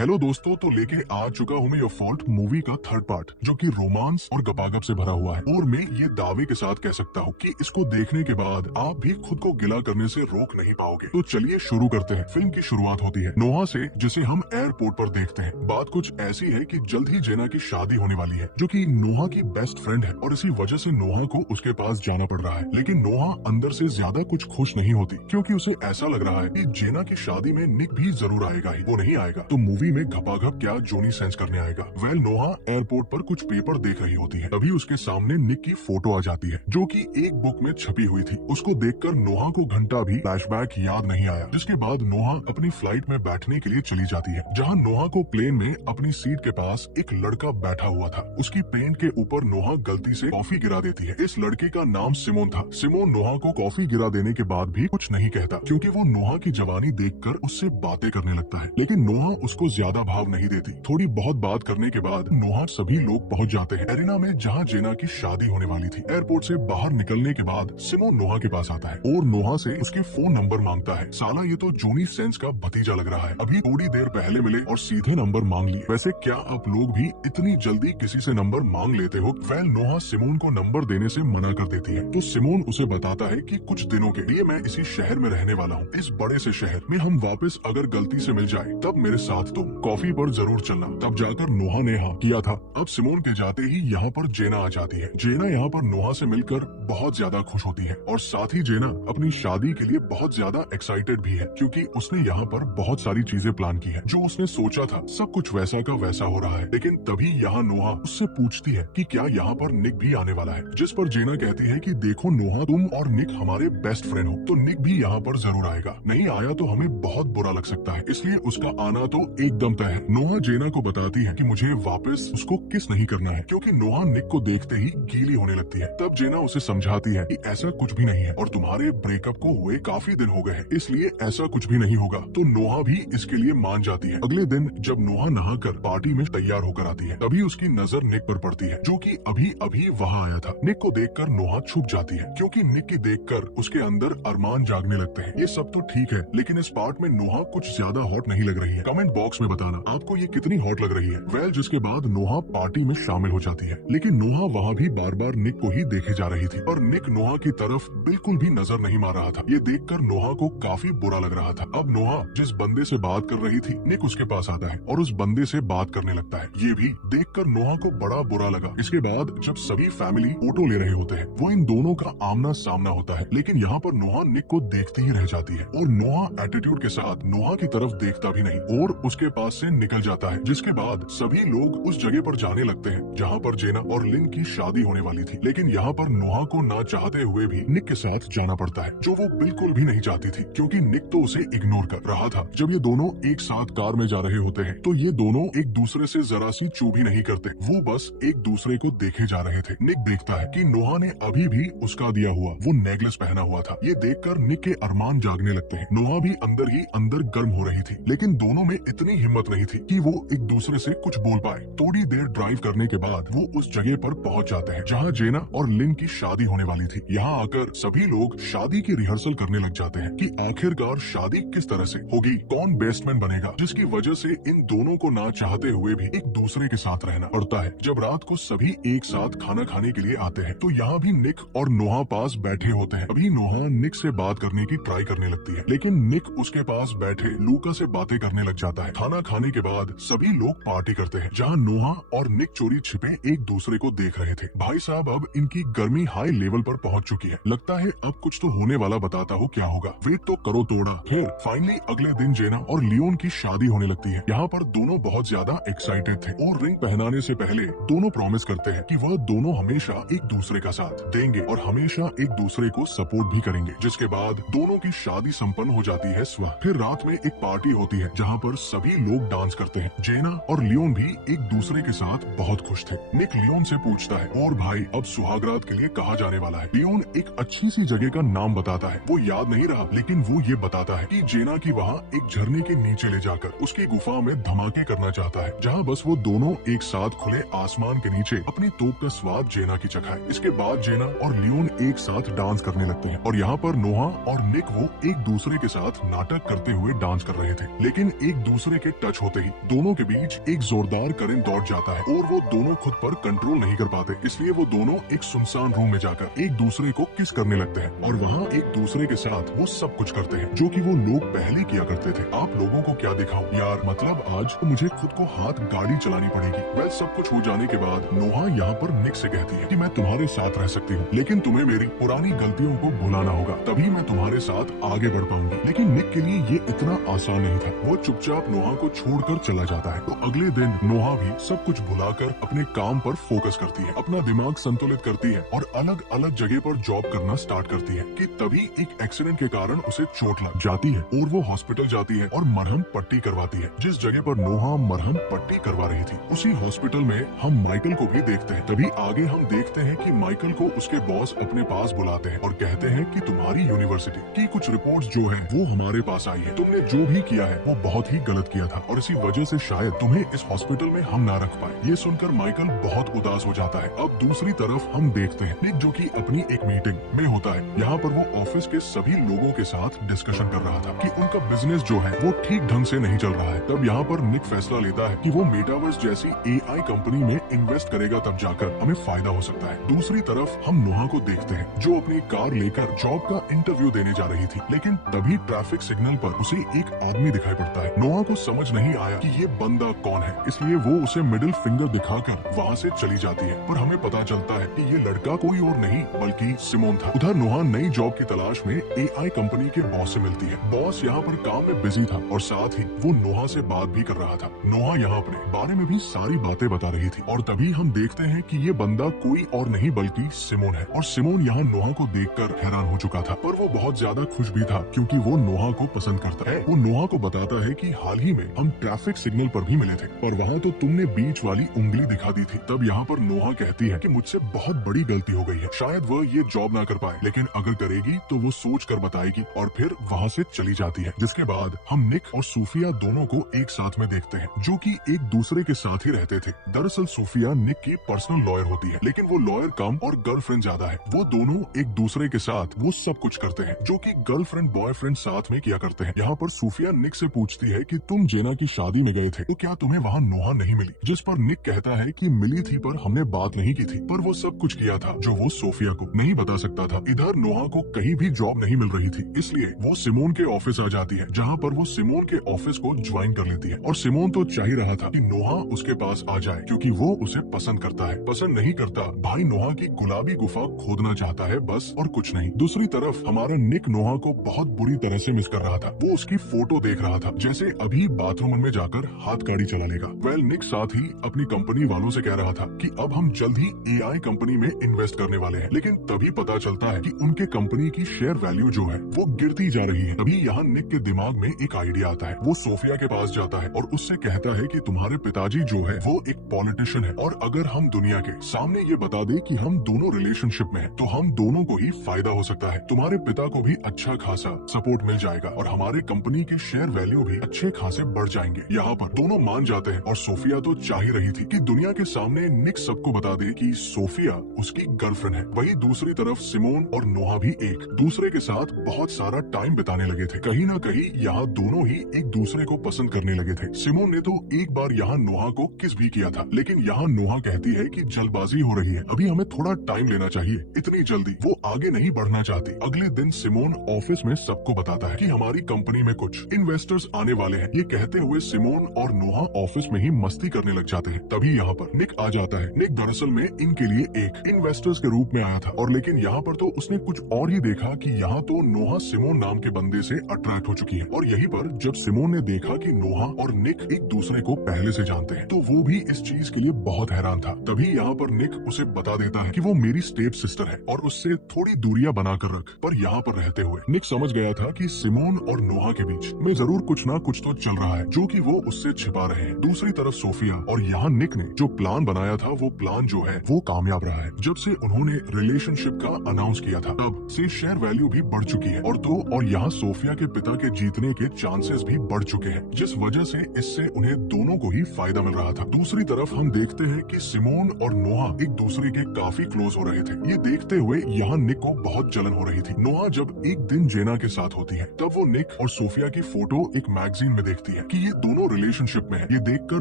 Hello दोस्तों, तो लेके आ चुका हूँ मैं योर फॉल्ट मूवी का थर्ड पार्ट, जो कि रोमांस और गपागप से भरा हुआ है। और मैं ये दावे के साथ कह सकता हूँ कि इसको देखने के बाद आप भी खुद को गिला करने से रोक नहीं पाओगे। तो चलिए शुरू करते हैं। फिल्म की शुरुआत होती है नोहा से, जिसे हम एयरपोर्ट पर देखते हैं। बात कुछ ऐसी है कि जल्द ही जेना की शादी होने वाली है, जो कि नोहा की बेस्ट फ्रेंड है, और इसी वजह से नोहा को उसके पास जाना पड़ रहा है। लेकिन नोहा अंदर से ज्यादा कुछ खुश नहीं होती, क्योंकि उसे ऐसा लग रहा है कि जेना की शादी में निक भी जरूर आएगा ही। वो नहीं आएगा तो मूवी में घपाघप क्या जोनी सेंस करने आएगा। वेल, नोहा एयरपोर्ट पर कुछ पेपर देख रही होती है, तभी उसके सामने निक की फोटो आ जाती है, जो कि एक बुक में छपी हुई थी। उसको देखकर नोहा को घंटा भी फ्लैशबैक याद नहीं आया। जिसके बाद नोहा अपनी फ्लाइट में बैठने के लिए चली जाती है, जहाँ नोहा को प्लेन में अपनी सीट के पास एक लड़का बैठा हुआ था। उसकी पेन के ऊपर नोहा गलती से कॉफी गिरा देती है। इस लड़के का नाम सिमोन था। सिमोन नोहा को कॉफी गिरा देने के बाद भी कुछ नहीं कहता, क्योंकि वो नोहा की जवानी देखकर उससे बातें करने लगता है। लेकिन नोहा उसको ज्यादा भाव नहीं देती। थोड़ी बहुत बात करने के बाद नोहा सभी लोग पहुंच जाते हैं एरिना में, जहां जेना की शादी होने वाली थी। एयरपोर्ट से बाहर निकलने के बाद सिमोन नोहा के पास आता है और नोहा से उसके फोन नंबर मांगता है। साला ये तो जोनी सेंस का भतीजा लग रहा है। अभी थोड़ी देर पहले मिले और सीधे नंबर मांग लिए। वैसे क्या आप लोग भी इतनी जल्दी किसी से नंबर मांग लेते हो? वेल, नोहा सिमोन को नंबर देने से मना कर देती है, तो सिमोन उसे बताता है कि कुछ दिनों के लिए मैं इसी शहर में रहने वाला हूँ। इस बड़े से शहर में हम वापस अगर गलती से मिल जाए तब मेरे साथ तुम कॉफी पर जरूर चलना। तब जाकर नोहा ने हाँ किया था। अब सिमोन के जाते ही यहाँ पर जेना आ जाती है। जेना यहाँ पर नोहा से मिलकर बहुत ज्यादा खुश होती है, और साथ ही जेना अपनी शादी के लिए बहुत ज्यादा एक्साइटेड भी है, क्योंकि उसने यहाँ पर बहुत सारी चीजें प्लान की है। जो उसने सोचा था सब कुछ वैसा का वैसा हो रहा है। लेकिन तभी यहाँ नोहा उससे पूछती है कि क्या यहाँ पर निक भी आने वाला है, जिस पर जेना कहती है कि देखो नोहा, तुम और निक हमारे बेस्ट फ्रेंड हो, तो निक भी यहाँ पर जरूर आएगा। नहीं आया तो हमें बहुत बुरा लग सकता है, इसलिए उसका आना तो एकदम तय है। नोहा जेना को बताती है कि मुझे वापस उसको किस नहीं करना है, क्योंकि नोहा निक को देखते ही गीली होने लगती है। तब जेना उसे समझाती है कि ऐसा कुछ भी नहीं है, और तुम्हारे ब्रेकअप को हुए काफी दिन हो गए हैं, इसलिए ऐसा कुछ भी नहीं होगा। तो नोहा भी इसके लिए मान जाती है। अगले दिन जब नोहा नहाकर पार्टी में तैयार होकर आती है, तभी उसकी नजर निक पर पड़ती है, जो कि अभी अभी वहाँ आया था। निक को देखकर नोहा छुप जाती है, क्योंकि निक की देखकर उसके अंदर अरमान जागने लगते हैं। ये सब तो ठीक है, लेकिन इस पार्ट में नोहा कुछ ज्यादा हॉट नहीं लग रही है। कमेंट बॉक्स में बताना आपको ये कितनी हॉट लग रही है। वेल, जिसके बाद नोहा पार्टी में शामिल हो जाती है, लेकिन नोहा वहाँ भी बार बार निक को ही देखे जा रही थी, और निक नोहा की तरफ बिल्कुल भी नजर नहीं मार रहा था। ये देखकर नोहा को काफी बुरा लग रहा था। अब नोहा जिस बंदे से बात कर रही थी, निक उसके पास आता है और उस बंदे से बात करने लगता है। ये भी देखकर नोहा को बड़ा बुरा लगा। इसके बाद जब सभी फैमिली फोटो ले रहे होते हैं, वो इन दोनों का आमना सामना होता है, लेकिन यहाँ पर नोहा निक को देखती ही रह जाती है, और नोहा एटीट्यूड के साथ नोहा की तरफ देखता भी नहीं और उसके पास से निकल जाता है। जिसके बाद सभी लोग उस जगह पर जाने लगते हैं जहाँ पर जेना और लिन की शादी होने वाली थी। लेकिन यहाँ पर नोहा को ना चाहते हुए भी निक के साथ जाना पड़ता है, जो वो बिल्कुल भी नहीं चाहती थी, क्योंकि निक तो उसे इग्नोर कर रहा था। जब ये दोनों एक साथ कार में जा रहे होते हैं, तो ये दोनों एक दूसरे से जरा सी चू भी नहीं करते, वो बस एक दूसरे को देखे जा रहे थे। निक देखता है कि नोहा ने अभी भी उसका दिया हुआ वो नेकलेस पहना हुआ था। ये देखकर निक के अरमान जागने लगते हैं। नोहा भी अंदर ही अंदर गर्म हो रही थी, लेकिन दोनों में इतनी हिम्मत नहीं थी कि वो एक दूसरे से कुछ बोल पाए। थोड़ी देर ड्राइव करने के बाद वो उस जगह पर पहुंच जाते हैं जहां जेना और लिन की शादी होने वाली थी। यहाँ आकर सभी लोग शादी की रिहर्सल करने लग जाते हैं कि आखिरकार शादी किस तरह से होगी, कौन बेस्टमैन बनेगा, जिसकी वजह से इन दोनों को ना चाहते हुए भी एक दूसरे के साथ रहना पड़ता है। जब रात को सभी एक साथ खाना खाने के लिए आते हैं, तो यहाँ भी निक और नोहा पास बैठे होते हैं। अभी नोहा निक से बात करने की ट्राई करने लगती है, लेकिन निक उसके पास बैठे लूका से बातें करने लग जाता है। खाना खाने के बाद सभी लोग पार्टी करते हैं, जहाँ नोहा और निक चोरी छिपे एक दूसरे को देख रहे थे। भाई साहब, अब इनकी गर्मी हाई लेवल पर पहुंच चुकी है। लगता है अब कुछ तो होने वाला, बताता हो क्या होगा, वेट तो करो तोड़ा। खैर, फाइनली अगले दिन जेना और लियोन की शादी होने लगती है। यहाँ पर दोनों बहुत ज्यादा एक्साइटेड थे, और रिंग पहनाने से पहले दोनों प्रॉमिस करते हैं कि वह दोनों हमेशा एक दूसरे का साथ देंगे और हमेशा एक दूसरे को सपोर्ट भी करेंगे। जिसके बाद दोनों की शादी संपन्न हो जाती है सुबह। फिर रात में एक पार्टी होती है, जहाँ पर सभी लोग डांस करते हैं। जेना और लियोन भी एक दूसरे के साथ बहुत खुश थे। निक लियोन से पूछता है, और भाई अब सुहागरात के लिए कहाँ जाने वाला है? लियोन एक अच्छी सी जगह का नाम बताता है, वो याद नहीं रहा, लेकिन वो ये बताता है कि जेना की वहाँ एक झरने के नीचे ले जाकर उसकी गुफा में धमाके करना चाहता है, जहाँ बस वो दोनों एक साथ खुले आसमान के नीचे अपनी तोप का स्वाद जेना की चखाए। इसके बाद जेना और लियोन एक साथ डांस करने लगते हैं, और यहाँ पर नोहा और निक वो एक दूसरे के साथ नाटक करते हुए डांस कर रहे थे, लेकिन एक दूसरे के के टच होते ही दोनों के बीच एक जोरदार करंट दौड़ जाता है और वो दोनों खुद पर कंट्रोल नहीं कर पाते, इसलिए वो दोनों एक सुनसान रूम में जाकर एक दूसरे को किस करने लगते हैं और वहाँ एक दूसरे के साथ वो सब कुछ करते हैं जो कि वो लोग पहले किया करते थे। आप लोगों को क्या दिखाऊं यार, मतलब आज मुझे खुद को हाथ गाड़ी चलानी पड़ेगी। वह सब कुछ हो जाने के बाद नोहा यहाँ पर निक से कहती है कि मैं तुम्हारे साथ रह सकती हूँ, लेकिन तुम्हें मेरी पुरानी गलतियों को भुलाना होगा, तभी मैं तुम्हारे साथ आगे बढ़ पाऊंगी। लेकिन निक के लिए ये इतना आसान नहीं था। वो चुपचाप नोहा को छोड़कर चला जाता है। तो अगले दिन नोहा भी सब कुछ भुलाकर अपने काम पर फोकस करती है, अपना दिमाग संतुलित करती है और अलग अलग जगह पर जॉब करना स्टार्ट करती है कि तभी एक एक्सीडेंट के कारण उसे चोट लग जाती है और वो हॉस्पिटल जाती है और मरहम पट्टी करवाती है। जिस जगह पर नोहा मरहम पट्टी करवा रही थी उसी हॉस्पिटल में हम माइकल को भी देखते हैं। तभी आगे हम देखते हैं कि माइकल को उसके बॉस अपने पास बुलाते हैं और कहते हैं कि तुम्हारी यूनिवर्सिटी की कुछ रिपोर्ट्स जो है वो हमारे पास आई है, तुमने जो भी किया है वो बहुत ही गलत किया था और इसी वजह से शायद तुम्हें इस हॉस्पिटल में हम ना रख पाए। ये सुनकर माइकल बहुत उदास हो जाता है। अब दूसरी तरफ हम देखते हैं निक जो कि अपनी एक मीटिंग में होता है। यहाँ पर वो ऑफिस के सभी लोगों के साथ डिस्कशन कर रहा था कि उनका बिजनेस जो है वो ठीक ढंग से नहीं चल रहा है। तब यहाँ पर निक फैसला लेता है कि वो मेटावर्स जैसी AI कंपनी में इन्वेस्ट करेगा, तब जाकर हमें फायदा हो सकता है। दूसरी तरफ हम नोहा को देखते हैं जो अपनी कार लेकर जॉब का इंटरव्यू देने जा रही थी, लेकिन तभी ट्रैफिक सिग्नल पर उसे एक आदमी दिखाई पड़ता है। नोहा को समझ नहीं आया कि ये बंदा कौन है, इसलिए वो उसे मिडिल फिंगर दिखाकर वहाँ से चली जाती है। पर हमें पता चलता है कि ये लड़का कोई और नहीं बल्कि सिमोन था। उधर नोहा नई जॉब की तलाश में AI कंपनी के बॉस से मिलती है। बॉस यहाँ पर काम में बिजी था और साथ ही वो नोहा से बात भी कर रहा था। नोहा यहाँ अपने बारे में भी सारी बातें बता रही थी और तभी हम देखते हैं कि ये बंदा कोई और नहीं बल्कि सिमोन है। और सिमोन यहाँ नोहा को देखकर हैरान हो चुका था, पर वो बहुत ज्यादा खुश भी था क्योंकि वो नोहा को पसंद करता है। वो नोहा को बताता है कि हाल ही में हम ट्रैफिक सिग्नल पर भी मिले थे और वहाँ तो तुमने बीच वाली उंगली दिखा दी थी। तब यहाँ पर नोहा कहती है कि मुझसे बहुत बड़ी गलती हो गई है, शायद वह ये जॉब ना कर पाए, लेकिन अगर करेगी तो वो सोच कर बताएगी और फिर वहाँ से चली जाती है। जिसके बाद हम निक और सूफिया दोनों को एक साथ में देखते हैं जो कि एक दूसरे के साथ ही रहते थे। दरअसल सूफिया निक की पर्सनल लॉयर होती है, लेकिन वो लॉयर कम और गर्लफ्रेंड ज्यादा है। वो दोनों एक दूसरे के साथ वो सब कुछ करते हैं जो कि गर्लफ्रेंड बॉयफ्रेंड साथ में किया करते हैं। यहाँ पर सूफिया निक से पूछती है कि तुम जेना की शादी में गए थे तो क्या तुम्हें वहाँ नोहा नहीं मिली, जिस पर निक कहता है कि मिली थी पर हमने बात नहीं की थी, पर वो सब कुछ किया था जो वो सोफिया को नहीं बता सकता था। इधर नोहा को कहीं भी जॉब नहीं मिल रही थी, इसलिए वो सिमोन के ऑफिस आ जाती है, जहाँ पर वो सिमोन के ऑफिस को ज्वाइन कर लेती है। और सिमोन तो चाह ही रहा था कि नोहा उसके पास आ जाए क्योंकि वो उसे पसंद करता है। पसंद नहीं करता, भाई नोहा की गुलाबी गुफा खोदना चाहता है बस, और कुछ नहीं। दूसरी तरफ हमारा निक नोहा को बहुत बुरी तरह से मिस कर रहा था। वो उसकी फोटो देख रहा था जैसे अभी बाथरूम में जाकर हाथ गाड़ी चला लेगा। वेल निक साथ ही अपनी कंपनी वालों से कह रहा था कि अब हम जल्द ही AI कंपनी में इन्वेस्ट करने वाले हैं, लेकिन तभी पता चलता है कि उनके कंपनी की शेयर वैल्यू जो है वो गिरती जा रही है। तभी यहाँ निक के दिमाग में एक आइडिया आता है। वो सोफिया के पास जाता है और उससे कहता है कि तुम्हारे पिताजी जो है वो एक पॉलिटिशियन है और अगर हम दुनिया के सामने ये बता दे कि हम दोनों रिलेशनशिप में हैं, तो हम दोनों को ही फायदा हो सकता है। तुम्हारे पिता को भी अच्छा खासा सपोर्ट मिल जाएगा और हमारे कंपनी की शेयर वैल्यू भी अच्छे खासे बढ़ जाएंगे। यहाँ पर दोनों मान जाते हैं और सोफिया तो चाह ही रही थी कि दुनिया के सामने निक सबको बता दे कि सोफिया उसकी गर्लफ्रेंड है। वही दूसरी तरफ सिमोन और नोहा भी एक दूसरे के साथ बहुत सारा टाइम बिताने लगे थे। कहीं ना कहीं यहाँ दोनों ही एक दूसरे को पसंद करने लगे थे। सिमोन ने तो एक बार यहाँ नोहा को किस भी किया था, लेकिन यहाँ नोहा कहती है कि जल्दबाजी हो रही है, अभी हमें थोड़ा टाइम लेना चाहिए, इतनी जल्दी वो आगे नहीं बढ़ना चाहती। अगले दिन सिमोन ऑफिस में सबको बताता है कि हमारी कंपनी में कुछ इन्वेस्टर्स आने वाले हैं। ये कहते हुए सिमोन और नोहा ऑफिस में ही मस्ती करने लग जाते हैं। तभी यहाँ पर निक आ जाता है। निक दरअसल में इनके लिए एक इन्वेस्टर्स के रूप में आया था और लेकिन यहाँ पर तो उसने कुछ और ही देखा कि यहाँ तो नोहा सिमोन नाम के बंदे से अट्रैक्ट हो चुकी है। और यहीं पर जब सिमोन ने देखा कि नोहा और निक एक दूसरे को पहले से जानते हैं, तो वो भी इस चीज के लिए बहुत हैरान था। तभी यहाँ पर निक उसे बता देता है कि वो मेरी स्टेप सिस्टर है और उससे थोड़ी दूरियां बनाकर रख। पर यहाँ पर रहते हुए निक समझ गया था कि सिमोन और नोहा के बीच में जरूर कुछ ना कुछ तो चल रहा है जो कि वो उससे छिपा रहे हैं। दूसरी तरफ सोफिया और यहाँ निक ने जो प्लान बनाया था वो प्लान जो है वो कामयाब रहा है। जब से उन्होंने रिलेशनशिप का अनाउंस किया था तब से शेयर वैल्यू भी बढ़ चुकी है और यहाँ सोफिया के पिता के जीतने के चांसेस भी बढ़ चुके हैं, जिस वजह से इससे उन्हें दोनों को ही फायदा मिल रहा था। दूसरी तरफ हम देखते हैं कि सिमोन और नोहा एक दूसरे के काफी क्लोज हो रहे थे। ये देखते हुए यहाँ निक को बहुत जलन हो रही थी। नोहा जब एक दिन जेना के साथ होती है तब वो निक और सोफिया की फोटो एक मैगजीन में देखती है है कि ये दोनों रिलेशनशिप में है। ये देखकर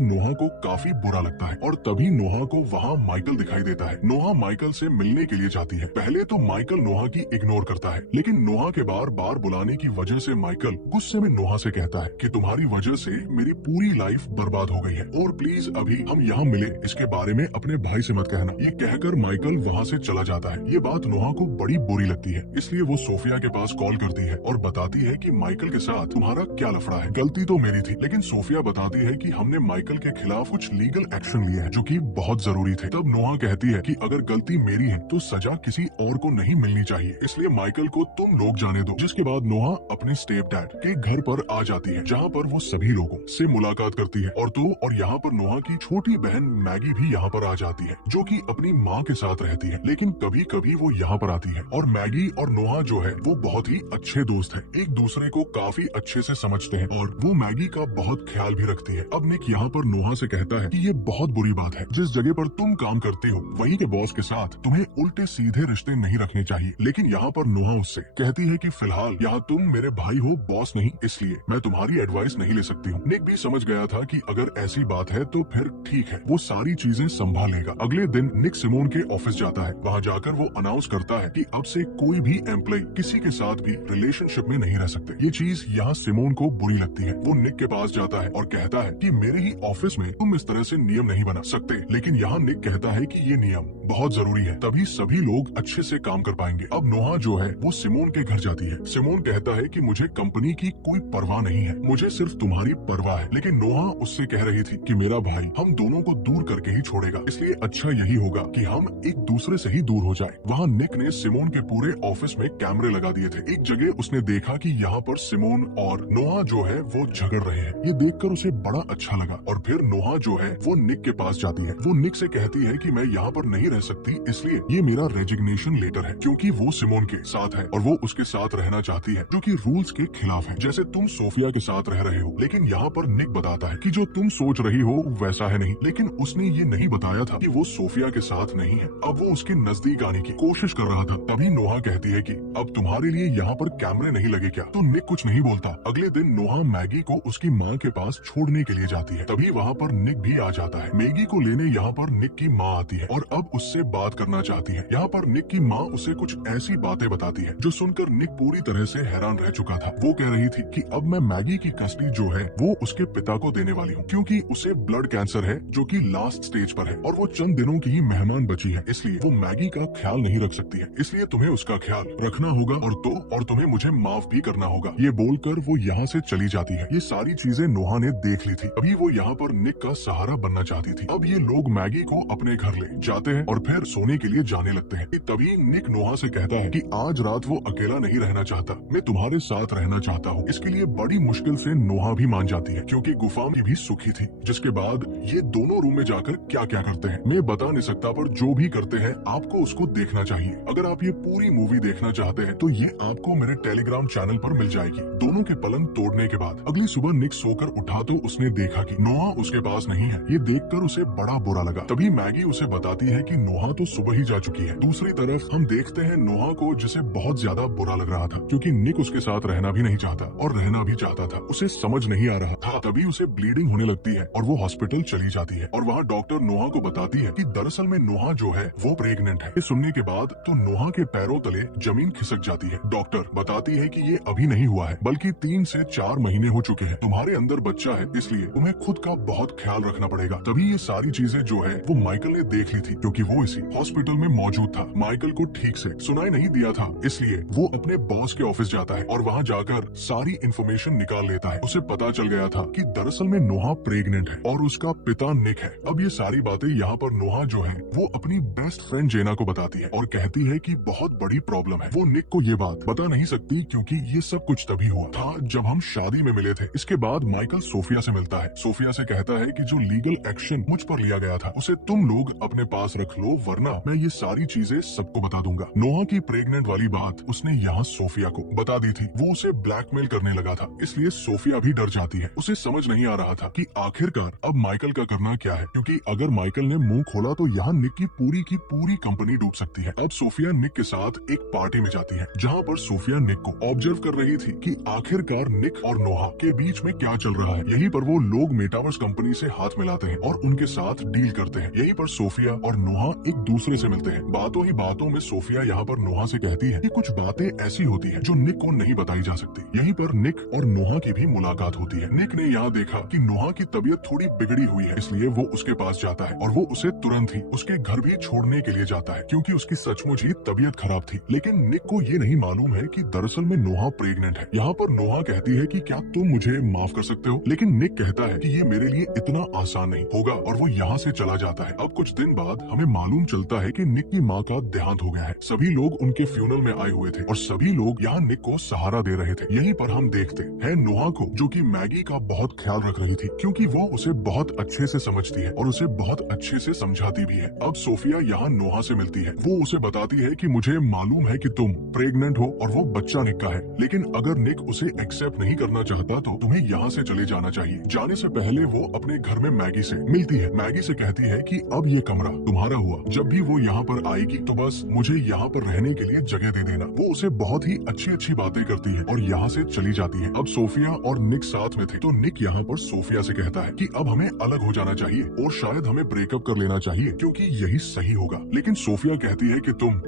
नोहा को काफी बुरा लगता है और तभी नोहा को वहाँ माइकल दिखाई देता है। नोहा माइकल से मिलने के लिए जाती है। पहले तो माइकल नोहा की इग्नोर करता है, लेकिन नोहा के बार बार बुलाने की वजह से माइकल गुस्से में नोहा से कहता है कि तुम्हारी वजह से मेरी पूरी लाइफ बर्बाद हो गई है और प्लीज अभी हम यहाँ मिले, इसके बारे में अपने भाई से मत कहना। ये कहकर माइकल वहाँ से चला जाता है। ये बात नोहा को बड़ी बुरी लगती है, इसलिए वो सोफिया के पास कॉल करती है और बताती है कि माइकल के साथ तुम्हारा क्या लफड़ा है। गलती तो मेरी थी, लेकिन सोफिया बताती है कि हमने माइकल के खिलाफ कुछ लीगल एक्शन लिए हैं जो कि बहुत जरूरी थे। तब नोहा कहती है कि अगर गलती मेरी है तो सजा किसी और को नहीं मिलनी चाहिए, इसलिए माइकल को तुम लोग जाने दो। जिसके बाद नोहा अपने स्टेप डैड के घर पर आ जाती है, जहाँ पर वो सभी लोगों से मुलाकात करती है और यहाँ पर नोहा की छोटी बहन मैगी भी यहाँ पर आ जाती है, जो कि अपनी माँ के साथ रहती है, लेकिन कभी कभी वो यहाँ पर आती है। और मैगी और नोहा जो है वो बहुत ही अच्छे दोस्त है, एक दूसरे को काफी अच्छे से समझते हैं और वो मैगी का बहुत ख्याल भी रखती है। अब निक यहाँ पर नोहा से कहता है कि ये बहुत बुरी बात है, जिस जगह पर तुम काम करते हो वहीं के बॉस के साथ तुम्हें उल्टे सीधे रिश्ते नहीं रखने चाहिए। लेकिन यहाँ पर नोहा उससे कहती है कि फिलहाल यहाँ तुम मेरे भाई हो, बॉस नहीं, इसलिए मैं तुम्हारी एडवाइस नहीं ले सकती हूँ। निक भी समझ गया था कि अगर ऐसी बात है तो फिर ठीक है, वो सारी चीजें संभाल लेगा। अगले दिन निक सिमोन के ऑफिस जाता है। वहाँ जाकर वो अनाउंस करता है कि अब से कोई भी एम्प्लॉय किसी के साथ भी रिलेशनशिप में नहीं रह सकते। ये चीज यहाँ सिमोन को बुरी लगती है। वो निक के पास जाता है और कहता है कि मेरे ही ऑफिस में तुम इस तरह से नियम नहीं बना सकते। लेकिन यहाँ निक कहता है कि ये नियम बहुत जरूरी है, तभी सभी लोग अच्छे से काम कर पाएंगे। अब नोहा जो है वो सिमोन के घर जाती है। सिमोन कहता है कि मुझे कंपनी की कोई परवाह नहीं है, मुझे सिर्फ तुम्हारी परवाह है। लेकिन नोहा उससे कह रही थी कि मेरा भाई हम दोनों को दूर करके ही छोड़ेगा, इसलिए अच्छा यही होगा कि हम एक दूसरे से ही दूर हो जाए। वहाँ निक ने सिमोन के पूरे ऑफिस में कैमरे लगा दिए थे। एक जगह उसने देखा कि यहाँ पर सिमोन और नोहा जो है वो झगड़ रहे हैं। ये देखकर उसे बड़ा अच्छा लगा और फिर नोहा जो है वो निक के पास जाती है। वो निक से कहती है कि मैं यहाँ पर नहीं रह सकती, इसलिए ये मेरा रेजिग्नेशन लेटर है, क्योंकि वो सिमोन के साथ है और वो उसके साथ रहना चाहती है, जो कि रूल्स के खिलाफ है। जैसे तुम सोफिया के साथ रह रहे हो, लेकिन यहाँ पर निक बताता है कि जो तुम सोच रही हो वैसा है नहीं। लेकिन उसने ये नहीं बताया था कि वो सोफिया के साथ नहीं है। अब वो उसके नजदीक आने की कोशिश कर रहा था। तभी नोहा कहती है कि अब तुम्हारे लिए यहाँ पर कैमरे नहीं लगे क्या? तो निक कुछ नहीं बोलता। अगले दिन नोहा मैगी को उसकी माँ के पास छोड़ने के लिए जाती है। तभी वहाँ पर निक भी आ जाता है। मैगी को लेने यहाँ पर निक की माँ आती है और अब उससे बात करना चाहती है। यहाँ पर निक की माँ उसे कुछ ऐसी बातें बताती है जो सुनकर निक पूरी तरह से हैरान रह चुका था। वो कह रही थी कि अब मैं मैगी की कस्टडी जो है वो उसके पिता को देने वाली हूँ, क्योंकि उसे ब्लड कैंसर है जो कि लास्ट स्टेज पर है और वो चंद दिनों की ही मेहमान बची है, इसलिए वो मैगी का ख्याल नहीं रख सकती है, इसलिए तुम्हें उसका ख्याल रखना होगा और तुम्हें मुझे माफ भी करना होगा। ये बोलकर वो यहाँ से चली जाती है। ये सारी चीजें नोहा ने देख ली थी। अभी वो यहाँ पर निक का सहारा बनना चाहती थी। अब ये लोग मैगी को अपने घर ले जाते हैं और फिर सोने के लिए जाने लगते हैं। तभी निक नोहा से कहता है कि आज रात वो अकेला नहीं रहना चाहता, मैं तुम्हारे साथ रहना चाहता हूँ। इसके लिए बड़ी मुश्किल से नोहा भी मान जाती है, क्योंकि गुफा में भी सुखी थी। जिसके बाद ये दोनों रूम में जाकर क्या क्या करते हैं मैं बता नहीं सकता, पर जो भी करते हैं आपको उसको देखना चाहिए। अगर आप ये पूरी मूवी देखना चाहते हैं तो ये आपको मेरे टेलीग्राम चैनल पर मिल जाएगी। दोनों के पलंग तोड़ने के बाद अगली सुबह निक सोकर उठा तो उसने देखा कि नोहा उसके पास नहीं है। ये देखकर उसे बड़ा बुरा लगा। तभी मैगी उसे बताती है कि नोहा तो सुबह ही जा चुकी है। दूसरी तरफ हम देखते हैं नोहा को, जिसे बहुत ज्यादा बुरा लग रहा था, क्योंकि निक उसके साथ रहना भी नहीं चाहता और रहना भी चाहता था। उसे समझ नहीं आ रहा था। तभी उसे ब्लीडिंग होने लगती है और वो हॉस्पिटल चली जाती है और वहाँ डॉक्टर नोहा को बताती है कि दरअसल में नोहा जो है वो प्रेग्नेंट है। ये सुनने के बाद तो नोहा के पैरों तले जमीन खिसक जाती है। डॉक्टर बताती है कि ये अभी नहीं हुआ है, बल्कि 3 से 4 महीने हो चुके हैं। तुम्हारे अंदर बच्चा है, इसलिए तुम्हें खुद का बहुत ख्याल रखना पड़ेगा। तभी ये सारी चीजें जो है वो माइकल ने देख ली थी, क्योंकि वो इसी हॉस्पिटल में मौजूद था। माइकल को ठीक से सुनाई नहीं दिया था, इसलिए वो अपने बॉस के ऑफिस जाता है और वहाँ जाकर सारी इंफॉर्मेशन निकाल लेता है। उसे पता चल गया था कि दरअसल में नोहा प्रेग्नेंट है और उसका पिता निक है। अब ये सारी बातें यहाँ पर नोहा जो है वो अपनी बेस्ट फ्रेंड जेना को बताती है और कहती है कि बहुत बड़ी प्रॉब्लम है। वो निक को ये बात बता नहीं सकती, क्योंकि ये सब कुछ तभी हुआ था जब हम शादी में मिले थे। इसके बाद माइकल सोफिया से मिलता है। सोफिया से कहता है कि जो लीगल एक्शन मुझ पर लिया गया था उसे तुम लोग अपने पास रख लो, वरना मैं ये सारी चीजें सबको बता दूंगा। नोहा की प्रेग्नेंट वाली बात उसने यहाँ सोफिया को बता दी थी। वो उसे ब्लैकमेल करने लगा था, इसलिए सोफिया भी डर जाती है। उसे समझ नहीं आ रहा था कि आखिरकार अब माइकल का करना क्या है, क्योंकि अगर माइकल ने मुंह खोला तो यहाँ निक की पूरी कंपनी डूब सकती है। अब सोफिया निक के साथ एक पार्टी में जाती है, जहाँ पर सोफिया निक को ऑब्जर्व कर रही थी कि आखिरकार निक और नोहा के बीच में में क्या चल रहा है। यहीं पर वो लोग मेटावर्स कंपनी से हाथ मिलाते हैं और उनके साथ डील करते हैं। यहीं पर सोफिया और नोहा एक दूसरे से मिलते हैं। बातों ही बातों में सोफिया यहाँ पर नोहा से कहती है कि कुछ बातें ऐसी होती है जो निक को नहीं बताई जा सकती। यहीं पर निक और नोहा की भी मुलाकात होती है। निक ने यहाँ देखा कि नोहा की तबीयत थोड़ी बिगड़ी हुई है, इसलिए वो उसके पास जाता है और वो उसे तुरंत ही उसके घर भी छोड़ने के लिए जाता है, क्योंकि उसकी सचमुच ही तबीयत खराब थी। लेकिन निक को ये नहीं मालूम है कि दरअसल में नोहा प्रेग्नेंट है। यहाँ पर नोहा कहती है कि क्या तुम मुझे माफ कर सकते हो, लेकिन निक कहता है कि ये मेरे लिए इतना आसान नहीं होगा और वो यहाँ से चला जाता है। अब कुछ दिन बाद हमें मालूम चलता है कि निक की माँ का देहांत हो गया है। सभी लोग उनके फ्यूनरल में आए हुए थे और सभी लोग यहाँ निक को सहारा दे रहे थे। यहीं पर हम देखते हैं नोहा को, जो कि मैगी का बहुत ख्याल रख रही थी, क्योंकि वो उसे बहुत अच्छे से समझती है और उसे बहुत अच्छे से समझाती भी है। अब सोफिया यहाँ नोहा से मिलती है। वो उसे बताती है कि मुझे मालूम है कि तुम प्रेग्नेंट हो और वो बच्चा निक का है, लेकिन अगर निक उसे एक्सेप्ट नहीं करना चाहता तो तुम्हें यहाँ से चले जाना चाहिए। जाने से पहले वो अपने घर में मैगी से मिलती है। मैगी से कहती है कि अब ये कमरा तुम्हारा हुआ, जब भी वो यहाँ पर आएगी तो बस मुझे यहाँ पर रहने के लिए जगह दे देना। वो उसे बहुत ही अच्छी अच्छी बातें करती है और यहाँ से चली जाती है। अब सोफिया और निक साथ में थे तो निक यहाँ पर सोफिया से कहता है कि अब हमें अलग हो जाना चाहिए और शायद हमें ब्रेकअप कर लेना चाहिए, क्योंकि यही सही होगा। लेकिन सोफिया कहती है कि तुम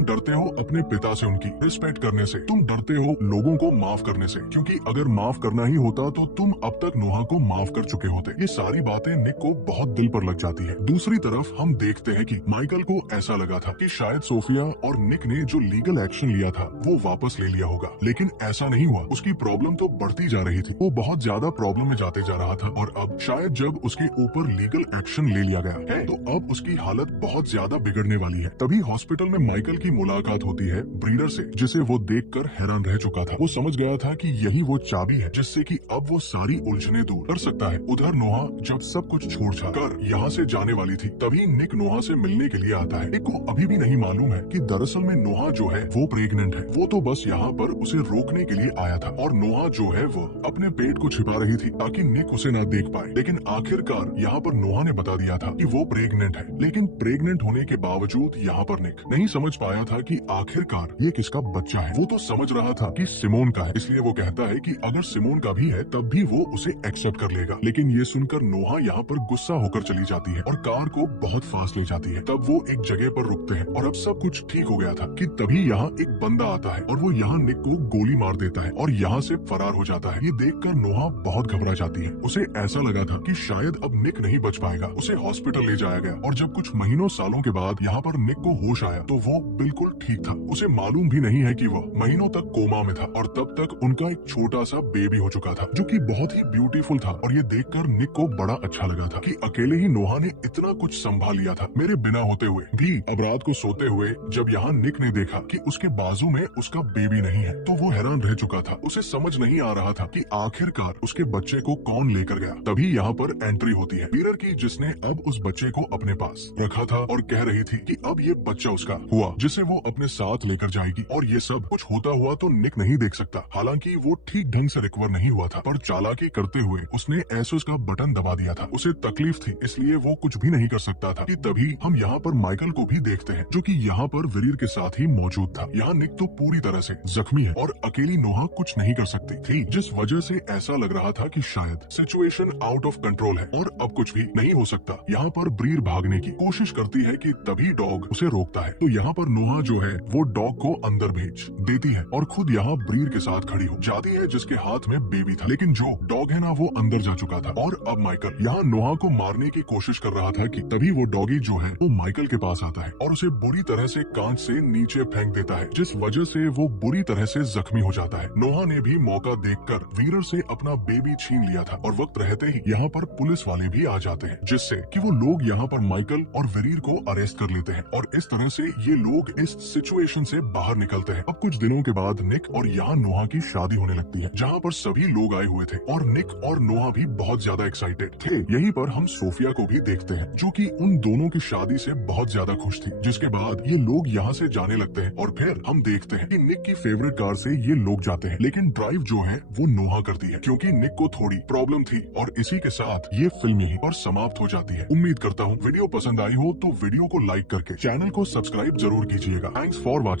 डरते हो अपने पिता से, उनकी रिस्पेक्ट करने से, तुम डरते हो लोगों को माफ करने से, क्योंकि अगर माफ करना ही होता तो तुम अब तक नोहा को माफ कर चुके होते। ये सारी बातें निक को बहुत दिल पर लग जाती है। दूसरी तरफ हम देखते हैं कि माइकल को ऐसा लगा था कि शायद सोफिया और निक ने जो लीगल एक्शन लिया था वो वापस ले लिया होगा, लेकिन ऐसा नहीं हुआ। उसकी प्रॉब्लम तो बढ़ती जा रही थी, वो बहुत ज्यादा प्रॉब्लम में जाते जा रहा था और अब शायद जब उसके ऊपर लीगल एक्शन ले लिया गया है तो अब उसकी हालत बहुत ज्यादा बिगड़ने वाली है। तभी हॉस्पिटल में माइकल की मुलाकात होती है ब्रीडर से, जिसे वो देखकर हैरान रह चुका था। वो समझ गया था कि यही वो चाबी है जिससे कि अब वो सारी उलझने दूर कर सकता है। उधर नोहा जब सब कुछ छोड़ छाड़ कर यहाँ से जाने वाली थी, तभी निक नोहा से मिलने के लिए आता है। निक को अभी भी नहीं मालूम है कि दरअसल में नोहा जो है वो प्रेग्नेंट है। वो तो बस यहाँ पर उसे रोकने के लिए आया था और नोहा जो है वो अपने पेट को छिपा रही थी ताकि निक उसे ना देख पाए। लेकिन आखिरकार यहाँ पर नोहा ने बता दिया था कि वो प्रेग्नेंट है। लेकिन प्रेग्नेंट होने के बावजूद यहाँ पर निक नहीं समझ पाया था कि आखिरकार ये किसका बच्चा है। वो तो समझ रहा था कि सिमोन का है, इसलिए वो कहता है कि अगर सिमोन का भी है तब भी वो उसे एक्सेप्ट कर लेगा। लेकिन ये सुनकर नोहा यहाँ पर गुस्सा होकर चली जाती है और कार को बहुत फास्ट ले जाती है। तब वो एक जगह पर रुकते हैं और अब सब कुछ ठीक हो गया था कि तभी यहाँ एक बंदा आता है और वो यहाँ निक को गोली मार देता है और यहाँ से फरार हो जाता है। ये देखकर नोहा बहुत घबरा जाती है। उसे ऐसा लगा था कि शायद अब निक नहीं बच पाएगा। उसे हॉस्पिटल ले जाया गया और जब कुछ महीनों सालों के बाद यहाँ पर निक को होश आया तो वो बिल्कुल ठीक था। उसे मालूम भी नहीं है कि वो महीनों तक कोमा में था और तब तक उनका एक छोटा सा बेबी हो चुका था जो कि बहुत ही ब्यूटीफुल था। और ये देखकर निक को बड़ा अच्छा लगा था कि अकेले ही नोहा ने इतना कुछ संभाल लिया था मेरे बिना होते हुए भी। अब रात को सोते हुए जब यहाँ निक ने देखा कि उसके बाजू में उसका बेबी नहीं है तो वो हैरान रह चुका था। उसे समझ नहीं आ रहा था कि आखिरकार उसके बच्चे को कौन लेकर गया। तभी यहाँ पर एंट्री होती है बीरर की, जिसने अब उस बच्चे को अपने पास रखा था और कह रही थी कि अब ये बच्चा उसका हुआ जिसे वो अपने साथ लेकर जाएगी। और ये सब कुछ होता हुआ तो निक नहीं देख सकता। हालांकि वो ठीक ढंग से रिकवर नहीं हुआ था, पर चालाकी करते हुए उसने एसोस का बटन दबा दिया था। उसे तकलीफ थी इसलिए वो कुछ भी नहीं कर सकता था कि तभी हम यहाँ पर माइकल को भी देखते हैं जो कि यहाँ पर वीर के साथ ही मौजूद था। यहाँ निक तो पूरी तरह से जख्मी है और अकेली नोहा कुछ नहीं कर सकती थी, जिस वजह से ऐसा लग रहा था कि शायद सिचुएशन आउट ऑफ कंट्रोल है और अब कुछ भी नहीं हो सकता। यहाँ पर ब्रीर भागने की कोशिश करती है कि तभी डॉग उसे रोकता है। तो यहाँ पर नोहा जो है वो डॉग को अंदर भेज देती है और खुद यहाँ ब्रीर के साथ खड़ी हो जाती है जिसके हाथ में बेबी था। लेकिन जो डॉग है ना वो अंदर जा चुका था और अब माइकल यहाँ नोहा को मारने की कोशिश कर रहा था कि तभी वो डॉगी जो है वो माइकल के पास आता है और उसे बुरी तरह से कांच से नीचे फेंक देता है, जिस वजह से वो बुरी तरह से जख्मी हो जाता है। नोहा ने भी मौका देखकर वीरर से अपना बेबी छीन लिया था और वक्त रहते ही यहाँ पर पुलिस वाले भी आ जाते हैं, जिससे कि वो लोग यहाँ पर माइकल और वीर को अरेस्ट कर लेते हैं और इस तरह से ये लोग इस सिचुएशन से बाहर निकलते हैं। अब कुछ दिनों के बाद निक और यहाँ नोहा की शादी होने लगती है, जहाँ पर सभी लोग आए हुए थे और निक और नोहा भी बहुत ज्यादा एक्साइटेड थे। यहीं पर हम सोफिया को भी देखते हैं जो कि उन दोनों की शादी से बहुत ज्यादा खुश थी। जिसके बाद ये लोग यहाँ से जाने लगते हैं और फिर हम देखते हैं कि निक की फेवरेट कार से ये लोग जाते हैं, लेकिन ड्राइव जो है वो नोहा करती है क्योंकि निक को थोड़ी प्रॉब्लम थी। और इसी के साथ ये फिल्म यहीं पर समाप्त हो जाती है। उम्मीद करता हूँ वीडियो पसंद आई हो तो वीडियो को लाइक करके चैनल को सब्सक्राइब जरूर कीजिएगा। Thanks for watching.